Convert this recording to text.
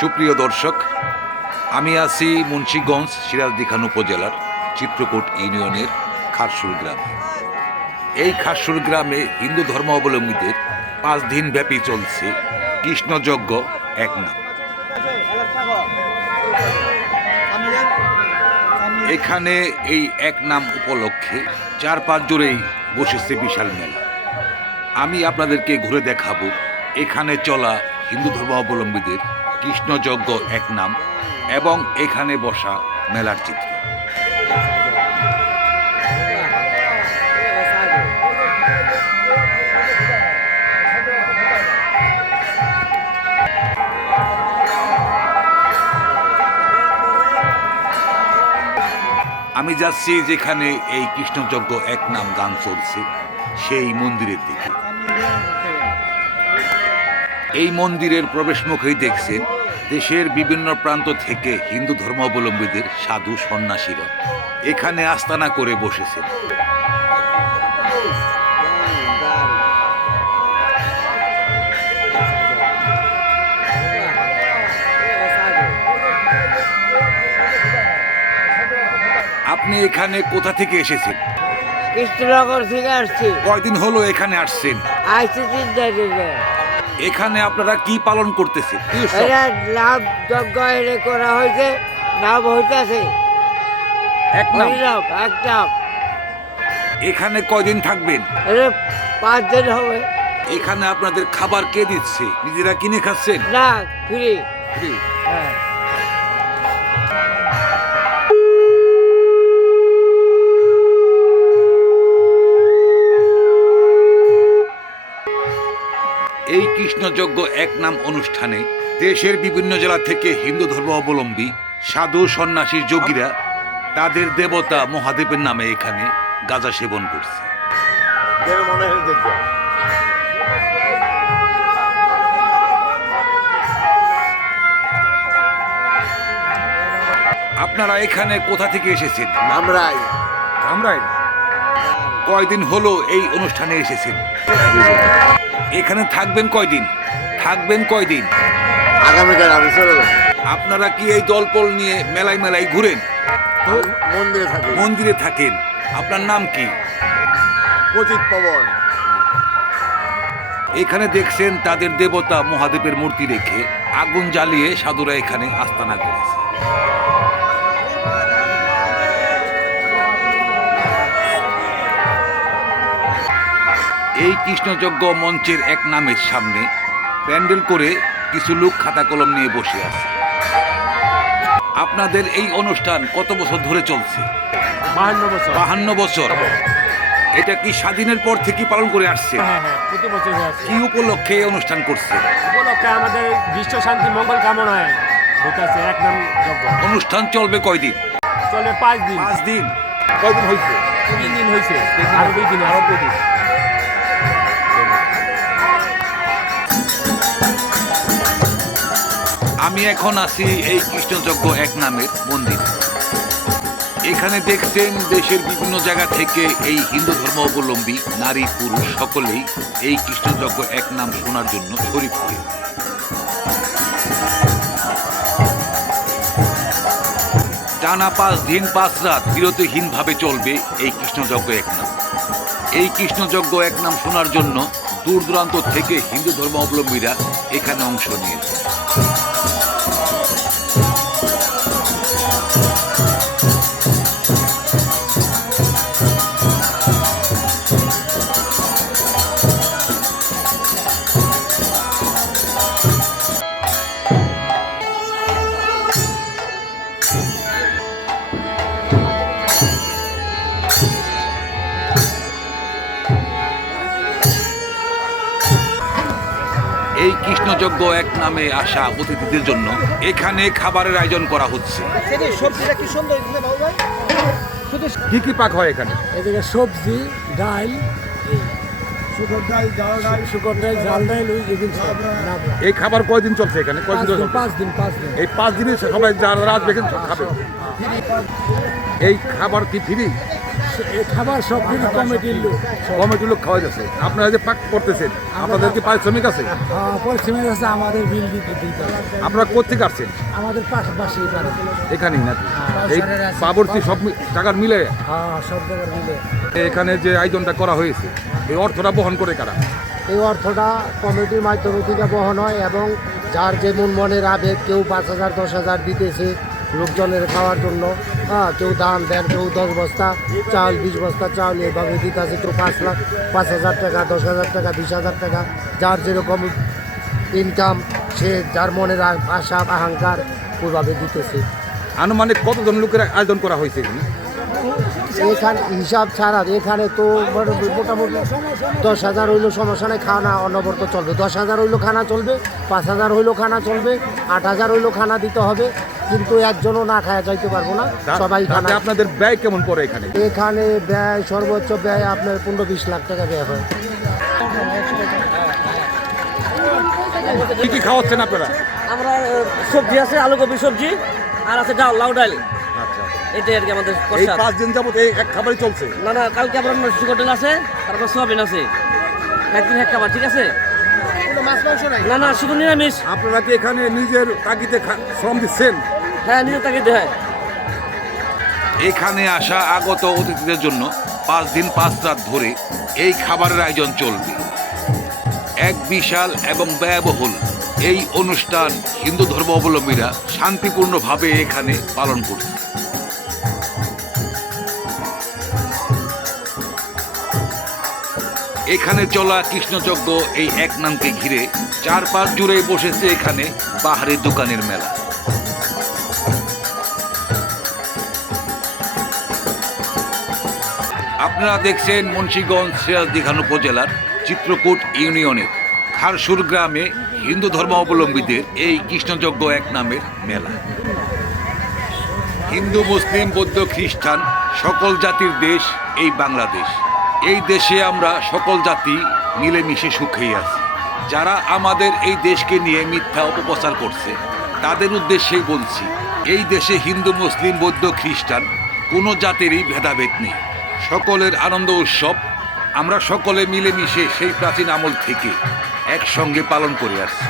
সুপ্রিয় দর্শক, আমি আছি মুন্সিগঞ্জ সিরাজদিখান উপজেলার চিত্রকূট ইউনিয়নের খারসুর গ্রামে। এই খারসুর গ্রামে হিন্দু ধর্মাবলম্বীদের 5 দিন ব্যাপী চলছে কৃষ্ণযজ্ঞ এক নাম। এখানে এই এক নাম উপলক্ষে 4-5 জোরেই বসেছে বিশাল মেলা। আমি আপনাদেরকে ঘুরে দেখাবো এখানে চলা হিন্দু ধর্মাবলম্বীদের কৃষ্ণযজ্ঞ এক নাম এবং এখানে বসা মেলার চিত্র। আমি যাচ্ছি যেখানে এই কৃষ্ণযজ্ঞ এক নাম গান চলছে সেই মন্দিরের দিকে। এই মন্দিরের প্রবেশ মুখেই দেখছেন দেশের বিভিন্ন প্রান্ত থেকে হিন্দু ধর্মাবলম্বীদের সাধু সন্ন্যাসীরা এখানে আস্তানা করে বসেছেন। আপনি এখানে কোথা থেকে এসেছেন? কৃষ্ণনগর থেকে আসছি। কয়দিন হলো এখানে আসছেন? আসছি 3 তারিখে। এখানে আপনারা কি পালন করতেছেন? কি উৎসব? এটা নাম যজ্ঞ এনে করা হয়েছে, নাম হইতেছে এক নাম। একটা। এখানে কয়দিন থাকবেন? এটা 5 দিন হবে। এখানে আপনাদের খাবার কে দিচ্ছে? নিজেরা কিনে খাচ্ছেন? না, ফ্রি। ফ্রি। হ্যাঁ। এই কৃষ্ণযজ্ঞ এক নাম অনুষ্ঠানে দেশের বিভিন্ন জেলা থেকে হিন্দু ধর্মাবলম্বী সাধু সন্ন্যাসী যোগীরা তাদের দেবতা মহাদেবের নামে এখানে গাঁজা সেবন করছে। আপনারা এখানে কোথা থেকে এসেছেন? ধামরাই। কয়দিন হলো এই অনুষ্ঠানে এসেছেন? এখানে থাকবেন কয়দিন? আগামীকাল আমি চলে যাব। আপনারা কি এই দলপল নিয়ে মেলায় মেলায় ঘুরেন? মন্দিরে থাকেন। আপনার নাম কি? পতিত পবন। এখানে দেখছেন তাদের দেবতা মহাদেবের মূর্তি রেখে আগুন জ্বালিয়ে সাধুরা এখানে আস্তানা করেছে। এই কৃষ্ণযজ্ঞ মঞ্চের এক নামের সামনে প্যান্ডেল করে কিছু লোক খাতা কলম নিয়ে বসে আছে। আপনাদের এই অনুষ্ঠান কত বছর ধরে চলছে? 52 বছর। এটা কি স্বাধীনের পর থেকে পালন করে আসছে? হ্যাঁ, প্রতি বছর হয়ে আসছে। কি উপলক্ষে এই অনুষ্ঠান করছে? উপলক্ষে আমাদের বিশ্ব শান্তি মঙ্গল কামনায় হইতাছে এক নাম যজ্ঞ। অনুষ্ঠান চলবে কয়দিন? চলে 5 দিন। 5 দিন। কয়দিন হয়েছে? 3 দিন হয়েছে, আরো 2 দিন, আরো 2 দিন। আমি এখন আছি এই কৃষ্ণযজ্ঞ এক নামের মন্দির। এখানে দেখছেন দেশের বিভিন্ন জায়গা থেকে এই হিন্দু ধর্মাবলম্বী নারী পুরুষ সকলেই এই কৃষ্ণযজ্ঞ এক নাম শোনার জন্য শরীফ হয়ে। টানা 5 দিন 5 রাত বিরতিহীনভাবে চলবে এই কৃষ্ণযজ্ঞ এক নাম। এই কৃষ্ণযজ্ঞ এক নাম শোনার জন্য দূর দূরান্ত থেকে হিন্দু ধর্মাবলম্বীরা এখানে অংশ নিয়েছে। এই কৃষ্ণযজ্ঞ এক নামে আসা অতিথিদের জন্য এখানে খাবারের আয়োজন করা হচ্ছে। কি কি পাক হয় এখানে? এদিকে সবজি, ডাল, শুকর ডাল, জাল ডাল, এই খাবার কয়দিন চলছে এখানে? 5 দিন। এই 5 দিনে সবাই যারা আসবে এখানে খাবে। এই খাবার কি ফ্রি? এই খাবার সব কিছু কমিটির লোক কমিটির লোক খাওয়া যাচ্ছে, আপনারা যে পাক করতেছেন আপনাদের কি পারিশ্রমিক আছে? পরিশ্রমের কাছে আমাদের বিল দিতে হবে। আপনারা কোথেকে আসছেন? আমাদের পাশাপাশি পারে এখানেই নাকি এই বাবরচি সব টাকার মিলে সব জায়গার মিলে এখানে যে আয়োজনটা করা হয়েছে এই অর্থটা বহন করে কারা? এই অর্থটা কমিটির মাধ্যমে থেকে বহন হয় এবং যার যেমন মনের আবেগ, কেউ 5,000 10,000 দিতেছে লোকজনের খাওয়ার জন্য, কেউ দান দেন, কেউ 10 বস্তা চাল 20 বস্তা চাল এভাবে দিতেছে, কেউ 5,000 টাকা 10,000 টাকা 20,000 টাকা, যার যেরকম ইনকাম সে যার মনের আশা আহংকার ওইভাবে দিতেছে। আনুমানিক কতজন লোকের আয়োজন করা হয়েছে এখানে? এখানে হিসাব ছাড়া এখানে তো মোটামুটি 10,000 হইলেও সমস্যা নেই, খানা অনবরত চলবে। 10,000 হইলেও খানা চলবে, 5,000 হইলেও খানা চলবে, 8,000 হইলেও খানা দিতে হবে, কিন্তু একজনও না খায়া যাইতে পারবো না, সবাই খানা। তাতে আপনাদের ব্যয় কেমন পড়ে এখানে? এখানে ব্যয় সর্বোচ্চ ব্যয় আপনার 15-20 লাখ টাকা ব্যয় হয়। কি কি খাওয়াচ্ছেন আপনারা? আমরা সবজি আছে, আলু কপি সবজি, আর আছে ডাল, লাউ ডাল, আচ্ছা, এটাই আর কি আমাদের এই প্রসাদ। 5 দিন যাবত এই এক খাবারই চলছে? না না, কালকে আবার হোটেল আছে, তারপর সোয়াবিন আছে, একদিন এক খাবার, ঠিক আছে? না না, শুধু নিরামিষ। আপনারা কি এখানে নিজের তাগিদে শ্রম দিচ্ছেন? হ্যাঁ, নিজের তাকে হয়। এখানে আসা আগত অতিথিদের জন্য 5 দিন 5 রাত ধরে এই খাবারের আয়োজন চলবে। এক বিশাল এবং ব্যয়বহুল এই অনুষ্ঠান হিন্দু ধর্মাবলম্বীরা শান্তিপূর্ণভাবে এখানে পালন করছে। এখানে চলা কৃষ্ণযজ্ঞ এই এক নামকে ঘিরে 4-5 জুড়ে বসেছে এখানে পাহাড়ি দোকানের মেলা। আপনারা দেখছেন মুন্সিগঞ্জ সিরাজদিখান উপজেলার চিত্রকূট ইউনিয়নের খারসুর গ্রামে হিন্দু ধর্মাবলম্বীদের এই কৃষ্ণযজ্ঞ এক নামের মেলা। হিন্দু, মুসলিম, বৌদ্ধ, খ্রিস্টান সকল জাতির দেশ এই বাংলাদেশ। এই দেশে আমরা সকল জাতি মিলেমিশে সুখেই আছি। যারা আমাদের এই দেশকে নিয়ে মিথ্যা অপপ্রচার করছে তাদের উদ্দেশ্যেই বলছি, এই দেশে হিন্দু, মুসলিম, বৌদ্ধ, খ্রিস্টান কোনো জাতিরই ভেদাভেদ নেই। সকলের আনন্দ উৎসব আমরা সকলে মিলেমিশে সেই প্রাচীন আমল থেকে একসঙ্গে পালন করে আসছি।